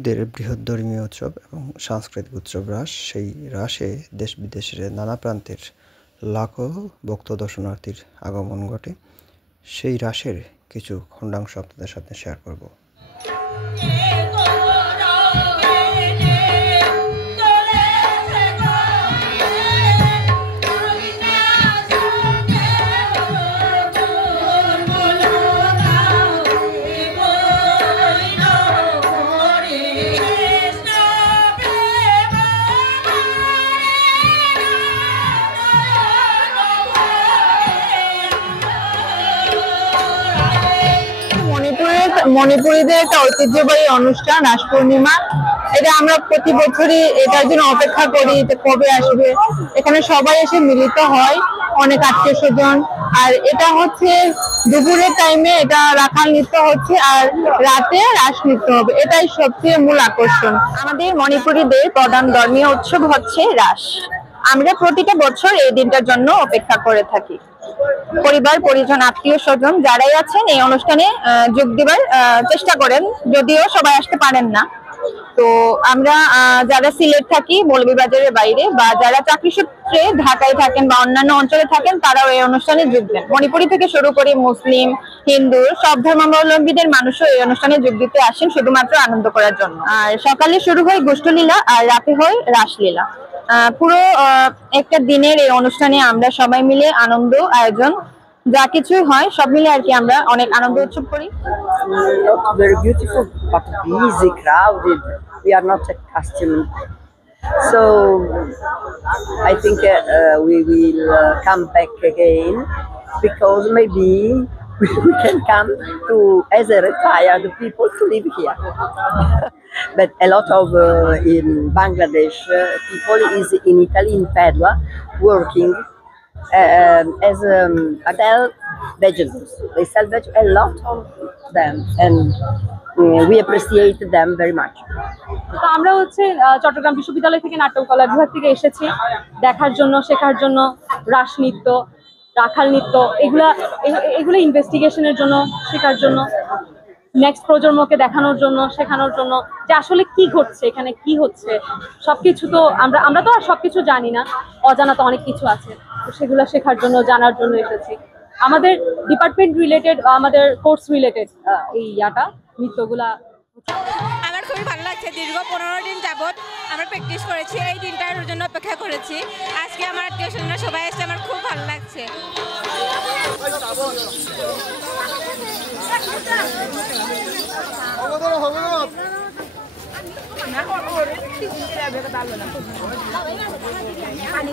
মণিপুরীদের বৃহৎ ধর্মীয় উৎসব এবং সাংস্কৃতিক উৎসব রাস। সেই রাসে দেশ-বিদেশের নানা প্রান্তের লাখো ভক্ত দর্শনার্থীর আগমন ঘটে। সেই রাসের কিছু খণ্ডাংশ আপনাদের সাথে শেয়ার করব। মণিপুরীদের একটা ঐতিহ্যবাহী অনুষ্ঠান রাস পূর্ণিমা। এটা আমরা প্রতি বছরই এটার জন্য অপেক্ষা করি, এটা কবে আসবে। এখানে সবাই এসে মিলিত হয়, অনেক আত্মীয় স্বজন। আর এটা হচ্ছে দুপুরের টাইমে এটা রাখাল নৃত্য হচ্ছে, আর রাতে রাস নৃত্য হবে। এটাই সবচেয়ে মূল আকর্ষণ। আমাদের মণিপুরীদের প্রধান ধর্মীয় উৎসব হচ্ছে রাস। আমরা প্রতিটা বছর এই দিনটার জন্য অপেক্ষা করে থাকি। পরিবার পরিজন আত্মীয় স্বজন যারাই আছেন এই অনুষ্ঠানে যোগ দেবার চেষ্টা করেন, যদিও সবাই আসতে পারেন না। তো আমরা যারা সিলেট থাকি মৌলভীবাজারের বাইরে, বা যারা চাকরি সূত্রে ঢাকায় থাকেন বা অন্যান্য অঞ্চলে থাকেন, তারাও এই অনুষ্ঠানে যোগ দেন। মণিপুরি থেকে শুরু করে মুসলিম, হিন্দু সব ধর্মাবলম্বীদের মানুষও এই অনুষ্ঠানে যোগ দিতে আসেন শুধুমাত্র আনন্দ করার জন্য। আর সকালে শুরু হয় গোষ্ঠলীলা আর রাতে হয় রাসলীলা। পুরো একটা দিনের এই অনুষ্ঠানে আমরা সবাই মিলে আনন্দ আয়োজন যা কিছুই হয় সব মিলে আর কি আমরা অনেক আনন্দ উৎসব করি। Not very beautiful, but busy, crowded. We are not accustomed. So I think we will come back again, because maybe we can come to as a retired people to live here. But a lot of in Bangladesh people is in Italy, in Padua, working as sell vegetables. They sell a lot of them, and we appreciate them very much. তো আমরা হচ্ছে চট্টগ্রাম বিশ্ববিদ্যালয় থেকে নাট্যকলা বিভাগ থেকে এসেছি দেখার জন্য, শেখার জন্য রাস নৃত্য, রাখাল নৃত্য, এগুলো ইনভেস্টিগেশনের জন্য, শেখার জন্য, নেক্সট প্রজন্মকে দেখানোর জন্য, শেখানোর জন্য যে আসলে কি ঘটছে, এখানে কি হচ্ছে সবকিছু। তো আমরা তো আর সবকিছু জানি না, অজানা তো অনেক কিছু আছে। তো সেগুলো শেখার জন্য, জানার জন্য এসেছি। আমাদের ডিপার্টমেন্ট রিলেটেড, আমাদের কোর্স রিলেটেড এই নৃত্যগুলা। আমার খুবই ভালো লাগছে। দীর্ঘ 15 দিন যাবৎ আমরা প্র্যাকটিস করেছি, এই দিনটার জন্য অপেক্ষা করেছি। আজকে আমার আত্মীয় স্বজনরা সবাই এসে আমার খুব ভালো লাগছে। আমি